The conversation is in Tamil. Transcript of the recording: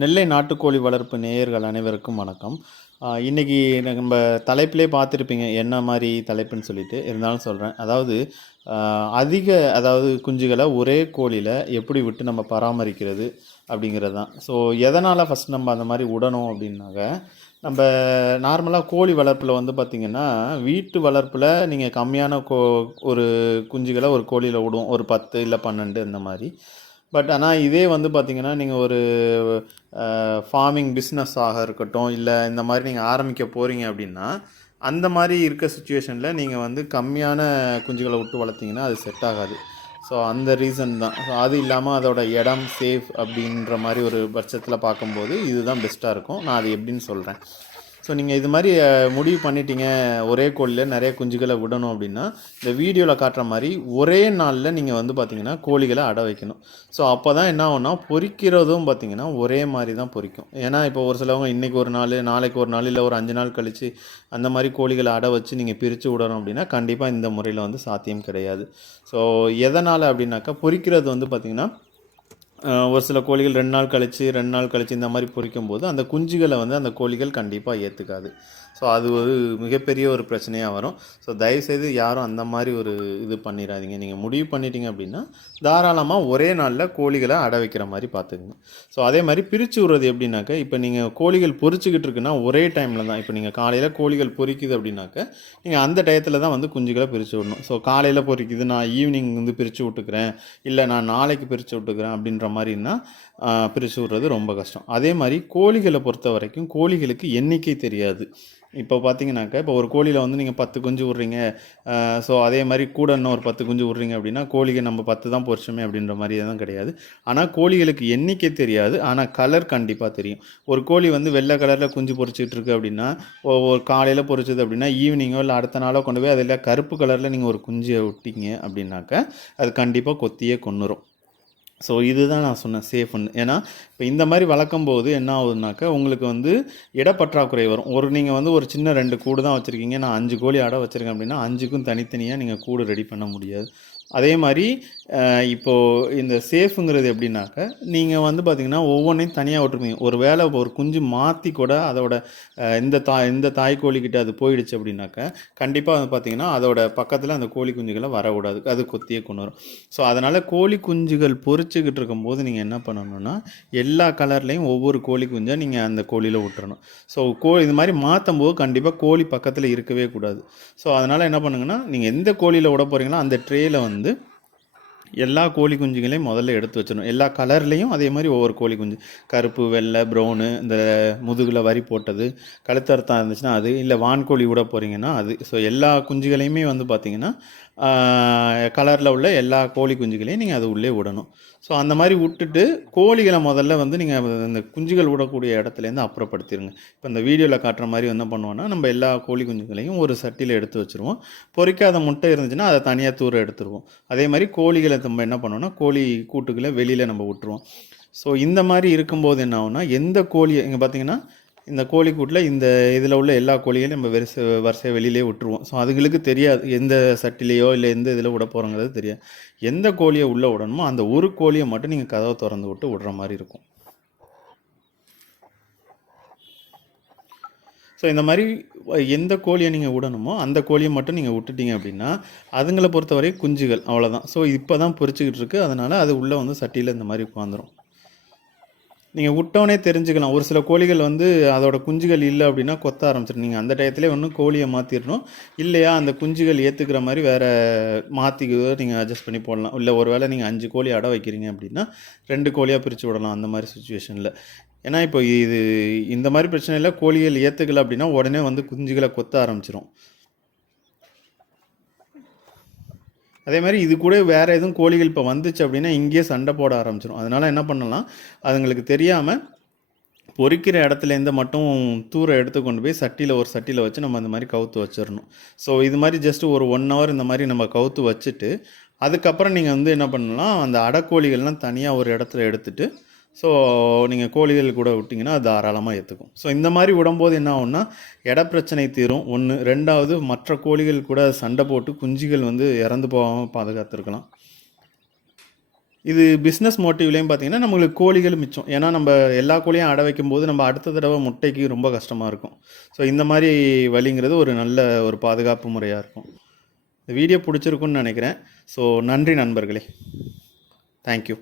நெல்லை நாட்டுக்கோழி வளர்ப்பு நேயர்கள் அனைவருக்கும் வணக்கம். இன்றைக்கி இன்னைக்கு நம்ம தலைப்பிலே பார்த்துருப்பீங்க என்ன மாதிரி தலைப்புன்னு சொல்லிட்டு. இருந்தாலும் சொல்கிறேன் அதாவது அதிக அதாவது குஞ்சுகளை ஒரே கோழியில் எப்படி விட்டு நம்ம பராமரிக்கிறது அப்படிங்கிறது தான் ஸோ எதனால் ஃபஸ்ட் நம்ம அந்த மாதிரி விடணும் அப்படின்னாக்க நம்ம நார்மலாக கோழி வளர்ப்பில் வந்து பார்த்திங்கன்னா வீட்டு வளர்ப்பில் நீங்கள் கம்மியான கோ ஒரு குஞ்சுகளை ஒரு கோழியில் விடுவோம் ஒரு பத்து இல்லை பன்னெண்டு இந்த மாதிரி. பட் ஆனால் இதே வந்து பார்த்திங்கன்னா நீங்கள் ஒரு ஃபார்மிங் பிஸ்னஸ் ஆக இருக்கட்டும் இல்லை இந்த மாதிரி நீங்கள் ஆரம்பிக்க போகிறீங்க அப்படின்னா அந்த மாதிரி இருக்க சுச்சுவேஷனில் நீங்கள் வந்து கம்மியான குஞ்சுகளை விட்டு வளர்த்திங்கன்னா அது செட் ஆகாது. ஸோ அந்த ரீசன் தான். ஸோ அது இல்லாமல் அதோட இடம் சேஃப் அப்படின்ற மாதிரி ஒரு பட்சத்தில் பார்க்கும்போது இதுதான் பெஸ்ட்டாக இருக்கும். நான் அது எப்படின்னு சொல்கிறேன் ஸோ நீங்கள் இது மாதிரி முடிவு பண்ணிட்டீங்க ஒரே கோழியில் நிறைய குஞ்சுகளை விடணும் அப்படின்னா இந்த வீடியோவில் காட்டுற மாதிரி ஒரே நாளில் நீங்கள் வந்து பார்த்தீங்கன்னா கோழிகளை அடை வைக்கணும். ஸோ அப்போ தான் என்ன ஆகும்னா பொறிக்கிறதும் பார்த்தீங்கன்னா ஒரே மாதிரி தான் பொறிக்கும். ஏன்னா இப்போ ஒரு சிலவங்க இன்றைக்கி ஒரு நாள் நாளைக்கு ஒரு நாள் இல்லை ஒரு அஞ்சு நாள் கழித்து அந்த மாதிரி கோழிகளை அடை வச்சு நீங்கள் பிரித்து விடணும் அப்படின்னா கண்டிப்பாக இந்த முறையில் வந்து சாத்தியம் கிடையாது. ஸோ எதனால் அப்படின்னாக்கா பொறிக்கிறது வந்து பார்த்திங்கன்னா ஒரு சில கோழிகள் ரெண்டு நாள் கழித்து ரெண்டு நாள் கழித்து இந்த மாதிரி பொறிக்கும் போது அந்த குஞ்சுகளை வந்து அந்த கோழிகள் கண்டிப்பாக ஏற்றுக்காது ஸோ அது ஒரு மிகப்பெரிய ஒரு பிரச்சனையாக வரும். ஸோ தயவுசெய்து யாரும் அந்த மாதிரி ஒரு இது பண்ணிடாதீங்க. நீங்கள் முடிவு பண்ணிட்டீங்க அப்படின்னா தாராளமாக ஒரே நாளில் கோழிகளை அட வைக்கிற மாதிரி பார்த்துக்குங்க ஸோ அதே மாதிரி பிரித்து விடுறது எப்படின்னாக்க இப்போ நீங்கள் கோழிகள் பொறிச்சிக்கிட்டு இருக்குன்னா ஒரே டைமில் தான். இப்போ நீங்கள் காலையில் கோழிகள் பொறிக்குது அப்படின்னாக்க நீங்கள் அந்த டயத்தில் தான் வந்து குஞ்சுகளை பிரித்து விடணும். ஸோ காலையில் பொறிக்குது நான் ஈவினிங் வந்து பிரித்து விட்டுக்கிறேன். இல்லை நான் நாளைக்கு பிரித்து விட்டுக்கிறேன் அப்படின்ற மாதிரின்னா பிரித்து விடுறது ரொம்ப கஷ்டம். அதே மாதிரி கோழிகளை பொறுத்த வரைக்கும் கோழிகளுக்கு எண்ணிக்கை தெரியாது. இப்போ பார்த்தீங்கன்னாக்கா இப்போ ஒரு கோழியில் வந்து நீங்கள் பத்து குஞ்சு விட்றீங்க ஸோ அதே மாதிரி கூட இன்னும் ஒரு பத்து குஞ்சு விட்றீங்க அப்படின்னா கோழிக்கு நம்ம பத்து தான் பொரிச்சோமே அப்படின்ற மாதிரி தான் கிடையாது. ஆனால் கோழிகளுக்கு எண்ணிக்கை தெரியாது ஆனால் கலர் கண்டிப்பாக தெரியும். ஒரு கோழி வந்து வெள்ளை கலரில் குஞ்சு பொரிச்சிட்டு இருக்கு அப்படின்னா ஒவ்வொரு ஒரு காலையில் பொரிச்சது அப்படின்னா ஈவினிங்கோ இல்லை அடுத்த நாளோ கொண்டு போய் அதில் கருப்பு கலரில் நீங்கள் ஒரு குஞ்சியை விட்டீங்க அப்படின்னாக்க அது கண்டிப்பாக கொத்தியே கொன்னுரும். ஸோ இதுதான் நான் சொன்னேன் சேஃப்னு ஏன்னா இப்போ இந்த மாதிரி வளர்க்கும் போது என்ன ஆகுதுனாக்கா உங்களுக்கு வந்து இடப்பற்றாக்குறை வரும். ஒரு நீங்கள் வந்து ஒரு சின்ன ரெண்டு கூடு தான் வச்சுருக்கீங்க. நான் அஞ்சு கோழி அடை வச்சுருக்கேன் அப்படின்னா அஞ்சுக்கும் தனித்தனியாக நீங்கள் கூடு ரெடி பண்ண முடியாது. அதே மாதிரி இப்போது இந்த சேஃபுங்கிறது எப்படின்னாக்க நீங்கள் வந்து பார்த்தீங்கன்னா ஒவ்வொன்றையும் தனியாக விட்டுருப்பீங்க. ஒரு வேலை ஒரு குஞ்சு மாற்றி கூட அதோட இந்த தாய் இந்த தாய் கோழிக்கிட்ட அது போயிடுச்சு அப்படின்னாக்க கண்டிப்பாக வந்து பார்த்தீங்கன்னா அதோட பக்கத்தில் அந்த கோழி குஞ்சுகளை வரக்கூடாது. அது கொத்தியே கொண்டு வரும். ஸோ அதனால் கோழி குஞ்சுகள் பொரிச்சுக்கிட்டு இருக்கும்போது நீங்கள் என்ன பண்ணணும்னா எல்லா கலர்லேயும் ஒவ்வொரு கோழி குஞ்சை நீங்கள் அந்த கோழியில் விட்டுறணும் ஸோ கோ இது மாதிரி மாற்றும் போது கண்டிப்பாக கோழி பக்கத்தில் இருக்கவே கூடாது. ஸோ அதனால் என்ன பண்ணுங்கன்னா நீங்கள் எந்த கோழியில் விட போகிறீங்களோ அந்த ட்ரேயில் வந்து எல்லா கோழி குஞ்சுகளையும் முதல்ல எடுத்து வச்சிடணும். எல்லா கலர்லேயும் அதே மாதிரி ஒவ்வொரு கோழி குஞ்சு. கருப்பு வெள்ளை ப்ரௌனு இந்த முதுகில் வரி போட்டது கழுத்தரத்தான் இருந்துச்சுன்னா அது இல்லை வான்கோழி விட போகிறீங்கன்னா அது. ஸோ எல்லா குஞ்சுகளையுமே வந்து பார்த்திங்கன்னா கலரில் உள்ள எல்லா கோழி குஞ்சுகளையும் நீங்கள் அது உள்ளே விடணும். ஸோ அந்த மாதிரி விட்டுட்டு கோழிகளை முதல்ல வந்து நீங்கள் இந்த குஞ்சுகள் விடக்கூடிய இடத்துலேருந்து அப்புறப்படுத்திடுங்க இப்போ இந்த வீடியோவில் காட்டுற மாதிரி என்ன பண்ணுவோன்னா நம்ம எல்லா கோழி குஞ்சுகளையும் ஒரு சட்டியில் எடுத்து வச்சுருவோம். பொரிக்காத முட்டை இருந்துச்சுன்னா அதை தனியாக தூர எடுத்துருவோம். அதே மாதிரி கோழிகளை நம்ம என்ன பண்ணுவோம்னா கோழி கூட்டுகளை வெளியில் நம்ம விட்டுருவோம். ஸோ இந்த மாதிரி இருக்கும்போது என்ன ஆகும்னா எந்த கோழியை இங்கே பார்த்தீங்கன்னா இந்த கோழிக்கூட்டில் இந்த இதில் உள்ள எல்லா கோழிகளையும் நம்ம வரிசை வரிசையாக வெளியிலே விட்டுருவோம். ஸோ அதுகளுக்கு தெரியாது எந்த சட்டிலேயோ இல்லை எந்த இதில் விட போகிறோங்கிறது தெரியாது. எந்த கோழியை உள்ளே விடணுமோ அந்த ஒரு கோழியை மட்டும் நீங்கள் கதவை திறந்து விட்டு விடுற மாதிரி இருக்கும். ஸோ இந்த மாதிரி எந்த கோழியை நீங்கள் விடணுமோ அந்த கோழியை மட்டும் நீங்கள் விட்டுட்டீங்க அப்படின்னா அதுங்களை பொறுத்தவரை குஞ்சுகள் அவ்வளோதான் ஸோ இப்போ தான் பொறிச்சிக்கிட்டு இருக்கு. அதனால் அது உள்ளே வந்து சட்டியில் இந்த மாதிரி உட்காந்துரும் நீங்கள் விட்டோன்னே தெரிஞ்சுக்கலாம். ஒரு சில கோழிகள் வந்து அதோட குஞ்சுகள் இல்லை அப்படின்னா கொத்த ஆரம்பிச்சிடும் நீங்கள் அந்த டயத்துலேயே ஒன்று கோழியை மாற்றிடணும் இல்லையா அந்த குஞ்சுகள் ஏற்றுக்கிற மாதிரி வேறு மாற்றிக்கோ நீங்கள் அட்ஜஸ்ட் பண்ணி போடலாம். இல்லை ஒரு வேளை நீங்கள் அஞ்சு கோழி அடை வைக்கிறீங்க அப்படின்னா ரெண்டு கோழியாக பிரித்து விடலாம் அந்த மாதிரி சுச்சுவேஷனில் ஏன்னா இப்போ இது இந்த மாதிரி பிரச்சனையில் கோழிகள் ஏற்றுக்கல அப்படின்னா உடனே வந்து குஞ்சுகளை கொத்த ஆரம்பிச்சிடும் அதே மாதிரி இது கூட வேறு எதுவும் கோழிகள் இப்போ வந்துச்சு அப்படின்னா இங்கேயே சண்டை போட ஆரம்பிச்சிடும் அதனால் என்ன பண்ணலாம்? அதுங்களுக்கு தெரியாமல் பொறிக்கிற இடத்துலேருந்து மட்டும் தூரை எடுத்து கொண்டு போய் சட்டியில் ஒரு சட்டியில் வச்சு நம்ம அந்த மாதிரி கவுத்து வச்சிடணும் ஸோ இது மாதிரி ஜஸ்ட் ஒரு ஒன் ஹவர் இந்த மாதிரி நம்ம கவுத்து வச்சுட்டு அதுக்கப்புறம் நீங்கள் வந்து என்ன பண்ணலாம்? அந்த அடக்கோழிகள்லாம் தனியாக ஒரு இடத்துல எடுத்துகிட்டு ஸோ நீங்கள் கோழிகள் கூட விட்டிங்கன்னா அது தாராளமாக ஏற்றுக்கும் ஸோ இந்த மாதிரி விடும்போது என்ன ஆகும்னா இட பிரச்சனை தீரும். ஒன்று ரெண்டாவது மற்ற கோழிகள் கூட சண்டை போட்டு குஞ்சுகள் வந்து இறந்து போகாமல் பாதுகாத்துருக்கலாம். இது பிஸ்னஸ் மோட்டிவ்லேயும் பார்த்தீங்கன்னா நம்மளுக்கு கோழிகள் மிச்சம். ஏன்னா நம்ம எல்லா கோழியும் அடை வைக்கும்போது நம்ம அடுத்த தடவை முட்டைக்கு ரொம்ப கஷ்டமாக இருக்கும். ஸோ இந்த மாதிரி வழிங்கிறது ஒரு நல்ல ஒரு பாதுகாப்பு முறையாக இருக்கும். இந்த வீடியோ பிடிச்சிருக்குன்னு நினைக்கிறேன். ஸோ நன்றி நண்பர்களே. தேங்க்யூ